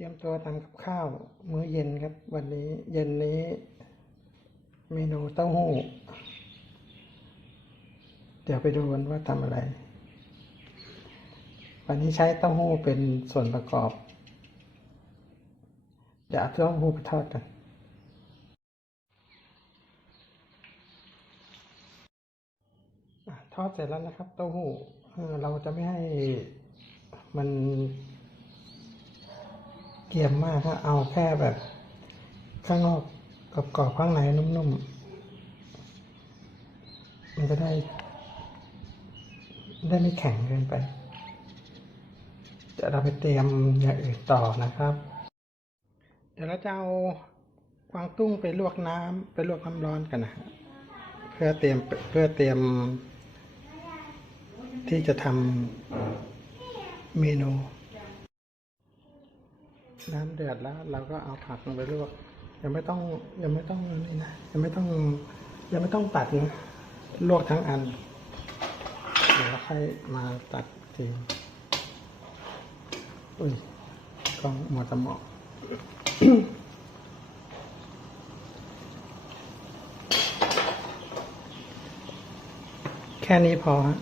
ตรียมตัวทำกับข้าวมื้อเย็นครับ วันนี้เย็นนี้ เมนูเต้าหู้ เดี๋ยวไปดูกันว่าทำอะไร วันนี้ใช้เต้าหู้เป็นส่วนประกอบ เดี๋ยวเอาเต้าหู้ไปทอดกันทอดเสร็จแล้วนะครับ เต้าหู้เราจะไม่ให้มัน เกียมมากถ้าเอาแค่แบบ ข้างนอกกรอบๆข้างในนุ่มๆ มันจะได้ ได้ไม่แข็งเกินไปเดี๋ยวเราไปเตรียมอย่างอื่นต่อนะครับ เดี๋ยวเราจะเอากวางตุ้งไปลวกน้ำไปลวกน้ำร้อนกันนะฮะเพื่อเตรียมเพื่อเตรียมที่จะทำเมนู น้ำเดือดแล้ว เราก็เอาผักลงไปลวกยังไม่ต้องยังไม่ต้องนี่นะยังไม่ต้องยังไม่ต้องตัดนะลวกทั้งอัน เดี๋ยวเราค่อยมาตัดทีอุ้ยกล้องหมดสมองแค่นี้พอฮะ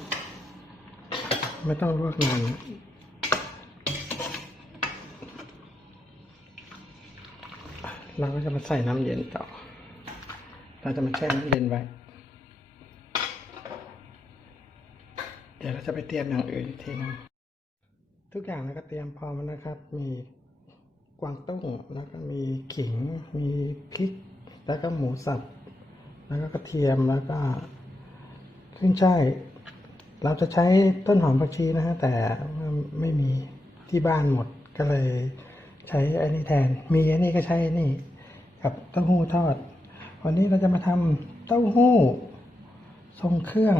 ไม่ต้องลวกนาน เราก็จะมาใส่น้ำเย็นต่อ เราจะมาแช่น้ำเย็นไว้ เดี๋ยวเราจะไปเตรียมอย่างอื่นอีกทีนึงทุกอย่างเราก็เตรียมพร้อมแล้วนะครับ มีกวางตุ้งแล้วก็มีขิง มีพริก แล้วก็หมูสับ แล้วก็กระเทียม แล้วก็ขึ้นช่ายเราจะใช้ต้นหอมผักชีนะฮะ แต่ไม่มีที่บ้านหมด ก็เลย ใช้อ้นี่แทน มีอ้นี่ก็ใช้อ้นี่กับเต้าหู้ทอด วันนี้เราจะมาทำเต้าหู้ ทรงเครื่อง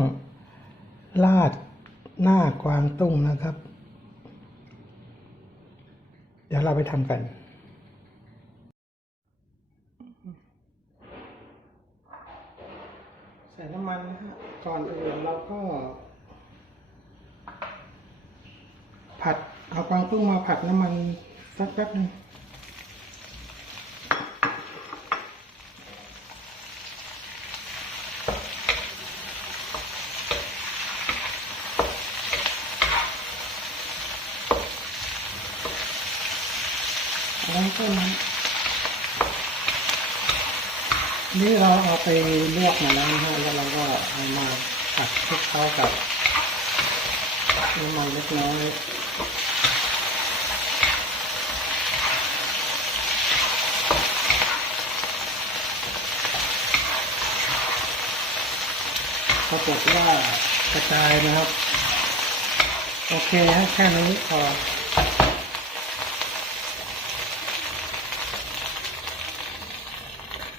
ราดหน้ากวางตุ้งนะครับ เดี๋ยวเราไปทำกันใส่น้ำมันนะฮะก่อนอื่นเราก็ ผัดเอากวางตุ้งมาผัดน้ำมัน สักแป๊บหนึงแล้วก็นะนี่เราเอาไปลวกมาแล้วนะฮะแล้วเราก็เอามาผัดคลุกเข้ากับน้ำมันเล็กน้อย ปรากฏว่ากระจายนะครับ โอเคฮะแค่นี้พอ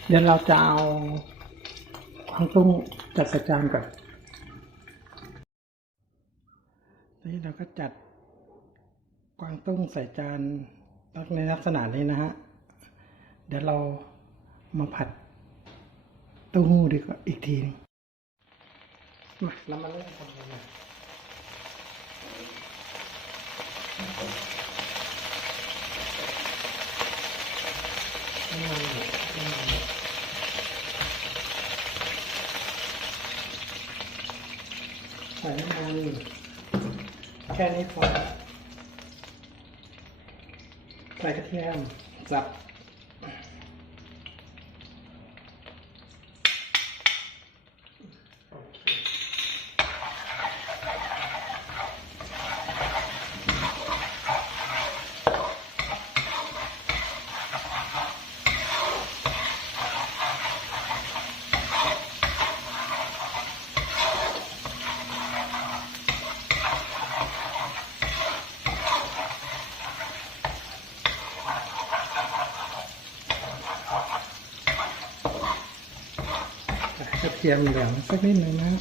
เดี๋ยวเราจะเอากวางตุ้งจัดใส่จานก่อนนี่เราก็จัดกวางตุ้งใส่จานในลักษณะนี้นะฮะ เดี๋ยวเรามาผัดเต้าหู้ดีกว่าอีกทีนึง มาเรามาเริ่มทำกันเลยน้ำมันน้ำมันใส่น้ำมันแค่นี้พอใส่กระเทียมสับ จียมเหลืองสักนิดหนึ่งนะ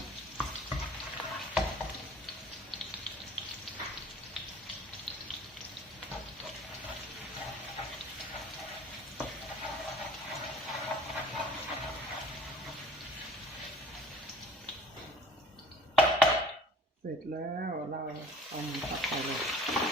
เสร็จแล้วเราเอามาตักไปเลย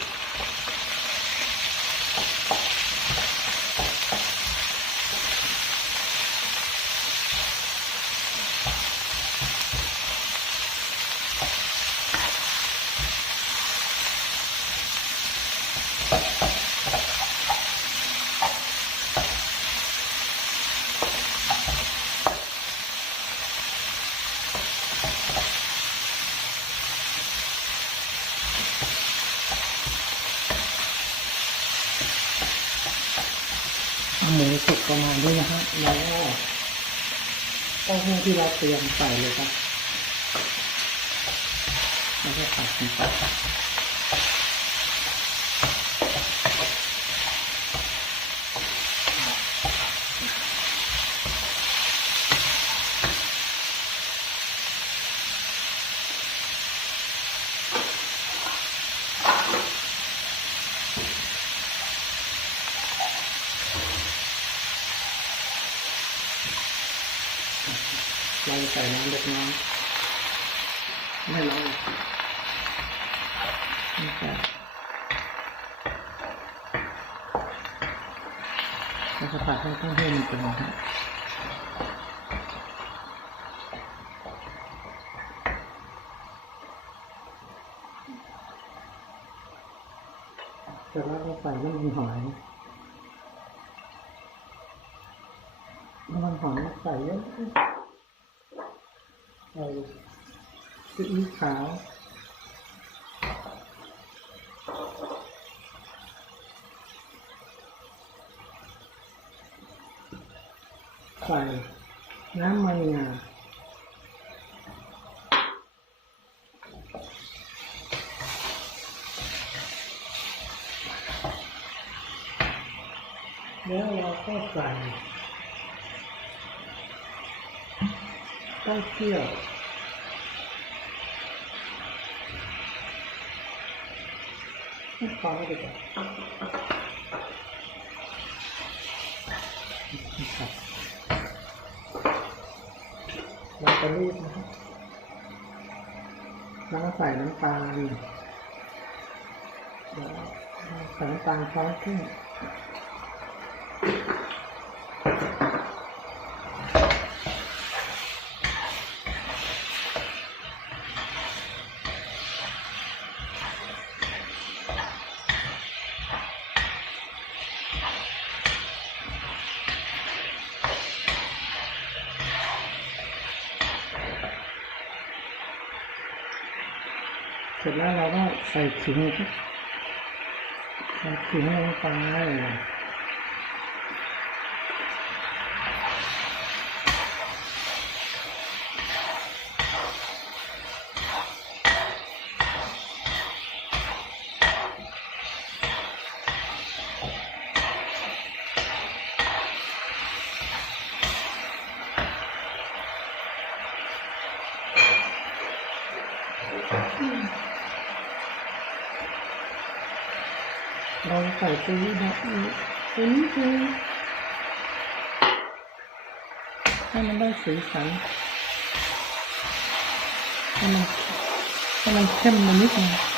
หมูสุกประมาณนี้นะฮะแล้วก็เต้าหู้ที่เราเตรียมใส่เลยครับแล้วก็ผัดลงไป เราใส่น้ำเล็กน้อยไม่ร้อนนี่ใส่แล้วก็ผัดให้เต้าหู้มันเป็นนะฮะเสร็จแล้วเราใส่น้ำมันหอยน้ำมันหอยใส่เยอะใส่ ซีขาวใส่น้ำมันงาแล้วเราก็ใส่ต้าเจี้ยว ไม่พอแล้วดีกว่าครับเราจะรีบนะครับแล้วก็ใส่น้ำตาลเดี๋ยวใส่น้ำตาลช้อนครึ่ง แล้วเราก็ใส่ขิงใส่ขิงลงไป เราใส่ตัวนี้แบบนี้ตัวนี้คือให้มันได้สีสันให้มันให้มันเข้มมานิดนึง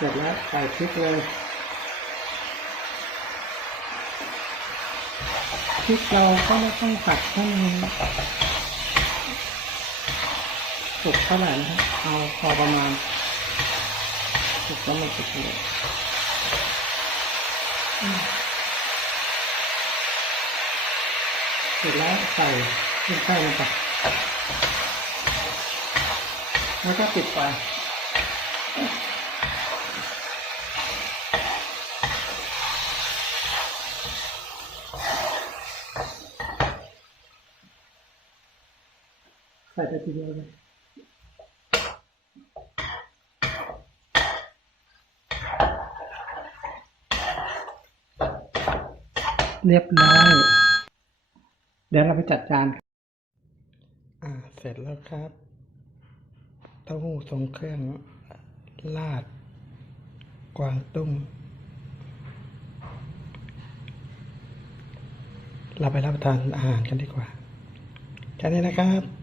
เสร็จแล้วใส่พริกเลยพริกเราก็ไม่ต้องผัดให้มันสุกเท่าไหร่นะครับเอาพอประมาณสุกแล้วมันสุกเลยเสร็จแล้วใส่ขึ้นไส้ลงไปแล้วก็ปิดไฟ ส่ไปทีเดียวเลยเรียบร้อย เดี๋ยวเราไปจัดจานครับอ่า เสร็จแล้วครับ เต้าหู้ทรงเครื่องลาด กวางตุ้งเราไปรับประทานอาหารกันดีกว่าแค่นี้นะครับ